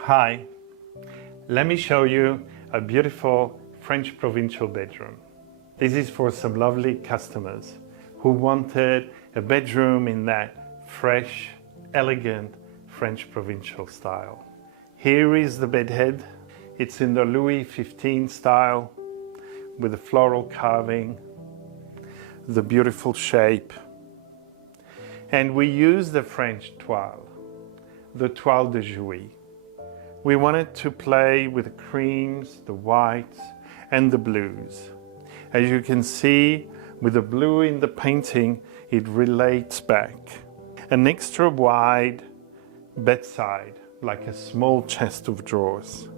Hi, let me show you a beautiful French provincial bedroom. This is for some lovely customers who wanted a bedroom in that fresh, elegant French provincial style. Here is the bedhead. It's in the Louis XV style with the floral carving, the beautiful shape. And we use the French toile, the toile de Jouy. We wanted to play with the creams, the whites, and the blues. As you can see, with the blue in the painting, it relates back. An extra wide bedside, like a small chest of drawers.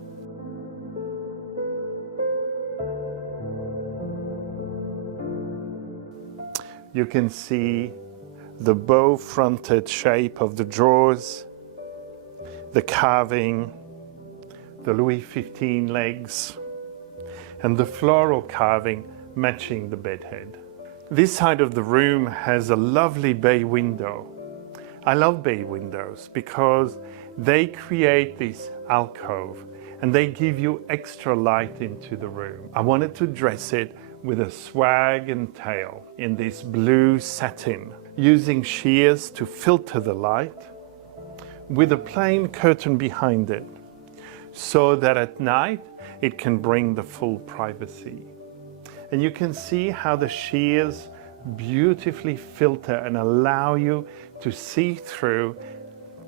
You can see the bow-fronted shape of the drawers, the carving, the Louis XV legs, and the floral carving matching the bedhead. This side of the room has a lovely bay window. I love bay windows because they create this alcove and they give you extra light into the room. I wanted to dress it with a swag and tail in this blue satin, using shears to filter the light, with a plain curtain behind it, so that at night it can bring the full privacy. And you can see how the shears beautifully filter and allow you to see through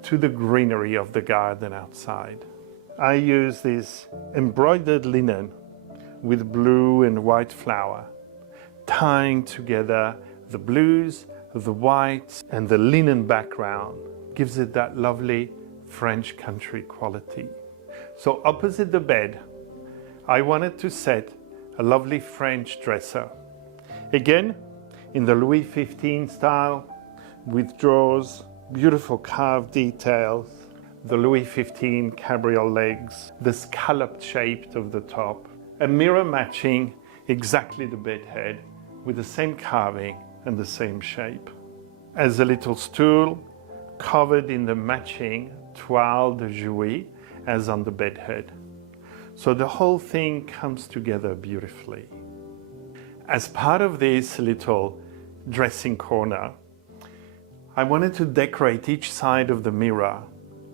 to the greenery of the garden outside. I use this embroidered linen with blue and white flower, tying together the blues, the whites, and the linen background. Gives it that lovely French country quality. So opposite the bed, I wanted to set a lovely French dresser. Again, in the Louis XV style, with drawers, beautiful carved details, the Louis XV cabriole legs, the scalloped shape of the top, a mirror matching exactly the bed head with the same carving and the same shape. As a little stool covered in the matching toile de Jouy as on the bed head. So the whole thing comes together beautifully. As part of this little dressing corner, I wanted to decorate each side of the mirror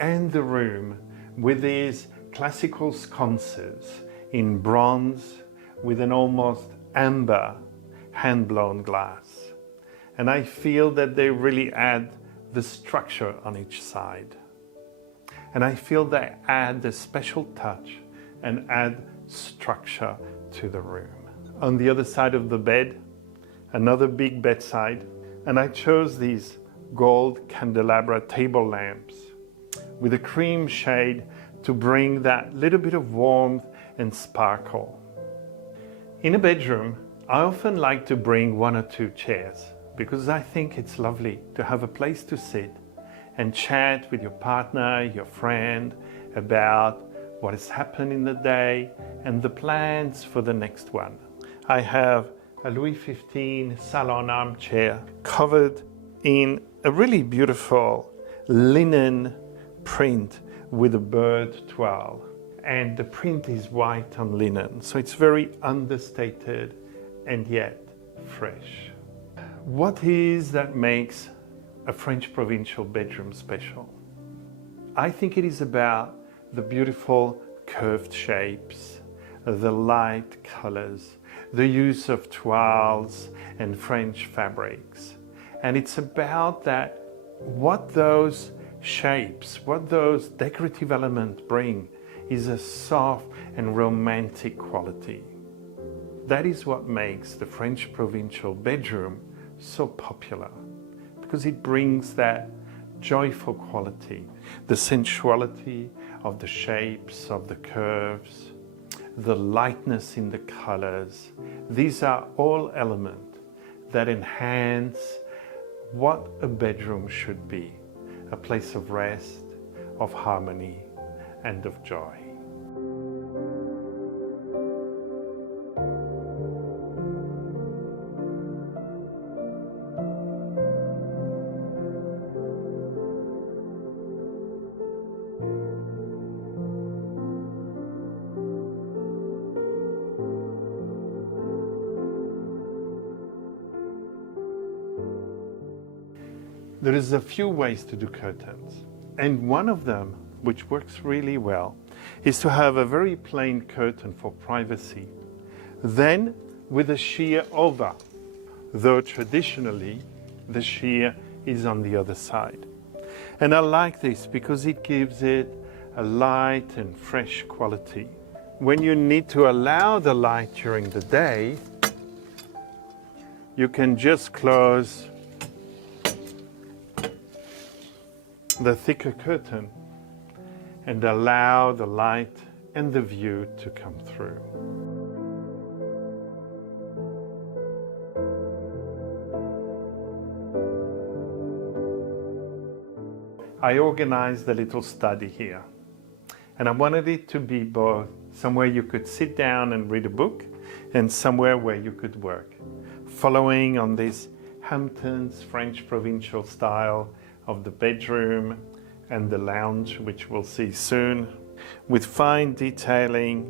and the room with these classical sconces in bronze with an almost amber hand-blown glass. And I feel that they really add the structure on each side. And I feel they add a special touch and add structure to the room. On the other side of the bed, another big bedside, and I chose these gold candelabra table lamps with a cream shade to bring that little bit of warmth and sparkle. In a bedroom, I often like to bring one or two chairs because I think it's lovely to have a place to sit and chat with your partner, your friend, about what has happened in the day and the plans for the next one. I have a Louis XV salon armchair covered in a really beautiful linen print with a bird toile. And the print is white on linen, so it's very understated and yet fresh. What is that makes a French provincial bedroom special? I think it is about the beautiful curved shapes, the light colors, the use of toiles and French fabrics. And it's about that, what those shapes, what those decorative elements bring is a soft and romantic quality. That is what makes the French provincial bedroom so popular, because it brings that joyful quality, the sensuality of the shapes, of the curves, the lightness in the colors. These are all elements that enhance what a bedroom should be, a place of rest, of harmony, and of joy. There is a few ways to do curtains, and one of them, which works really well, is to have a very plain curtain for privacy, then with a sheer over, though traditionally the sheer is on the other side. And I like this because it gives it a light and fresh quality. When you need to allow the light during the day, you can just close the thicker curtain and allow the light and the view to come through. I organized a little study here, and I wanted it to be both somewhere you could sit down and read a book and somewhere where you could work, following on this Hamptons French provincial style of the bedroom and the lounge, which we'll see soon, with fine detailing,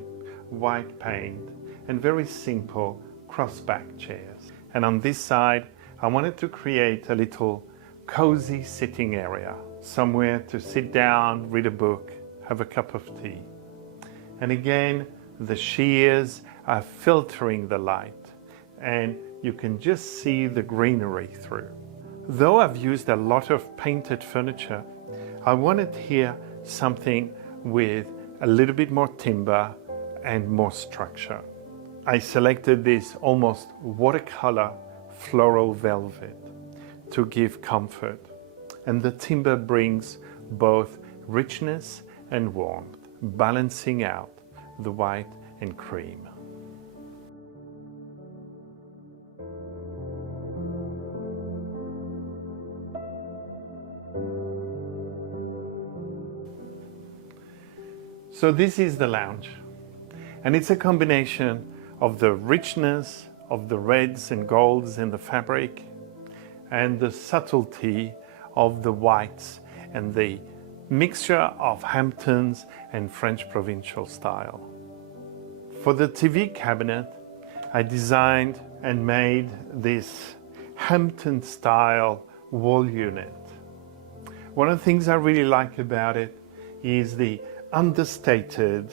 white paint, and very simple cross-back chairs. And on this side, I wanted to create a little cozy sitting area, somewhere to sit down, read a book, have a cup of tea. And again, the shears are filtering the light, and you can just see the greenery through. Though I've used a lot of painted furniture, I wanted here something with a little bit more timber and more structure. I selected this almost watercolor floral velvet to give comfort, and the timber brings both richness and warmth, balancing out the white and cream. So this is the lounge, and it's a combination of the richness of the reds and golds in the fabric and the subtlety of the whites and the mixture of Hamptons and French provincial style. For the TV cabinet, I designed and made this Hampton style wall unit. One of the things I really like about it is the understated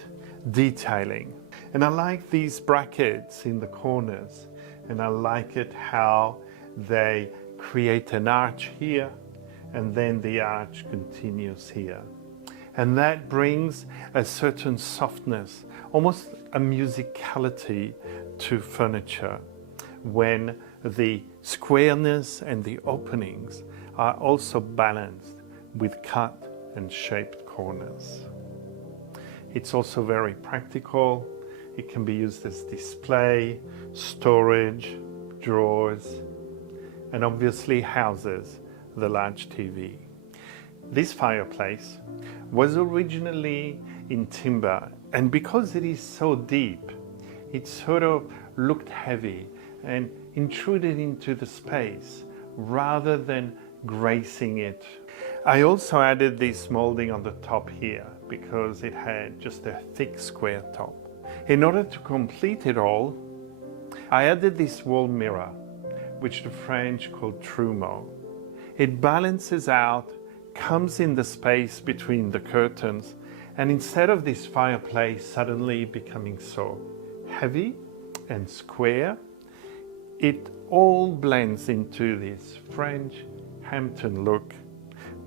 detailing. And I like these brackets in the corners, and I like it how they create an arch here, and then the arch continues here. And that brings a certain softness, almost a musicality to furniture, when the squareness and the openings are also balanced with cut and shaped corners. It's also very practical. It can be used as display, storage, drawers, and obviously houses the large TV. This fireplace was originally in timber, and because it is so deep, it sort of looked heavy and intruded into the space rather than gracing it. I also added this molding on the top here because it had just a thick square top. In order to complete it all, I added this wall mirror, which the French call trumeau. It balances out, comes in the space between the curtains, and instead of this fireplace suddenly becoming so heavy and square, it all blends into this French Hampton look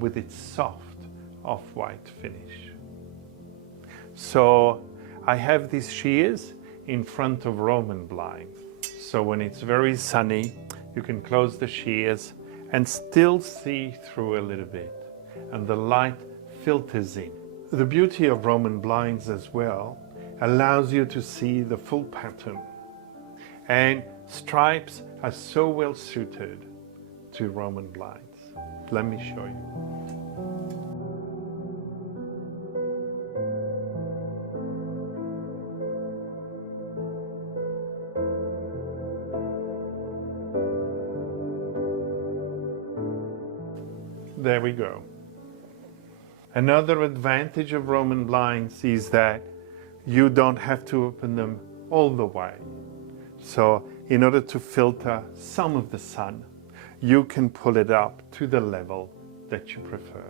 with its soft off-white finish. So I have these shears in front of Roman blinds. So when it's very sunny, you can close the shears and still see through a little bit, and the light filters in. The beauty of Roman blinds as well allows you to see the full pattern, and stripes are so well suited to Roman blinds. Let me show you. There we go. Another advantage of Roman blinds is that you don't have to open them all the way. So in order to filter some of the sun, you can pull it up to the level that you prefer.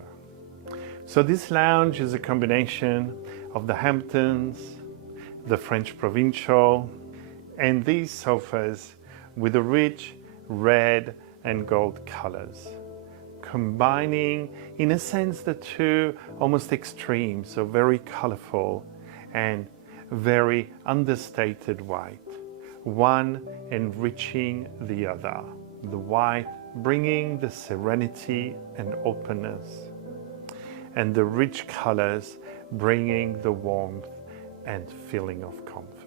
So this lounge is a combination of the Hamptons, the French Provincial, and these sofas with the rich red and gold colors, combining in a sense the two almost extremes, so very colorful and very understated white, one enriching the other, the white bringing the serenity and openness, and the rich colors bringing the warmth and feeling of comfort.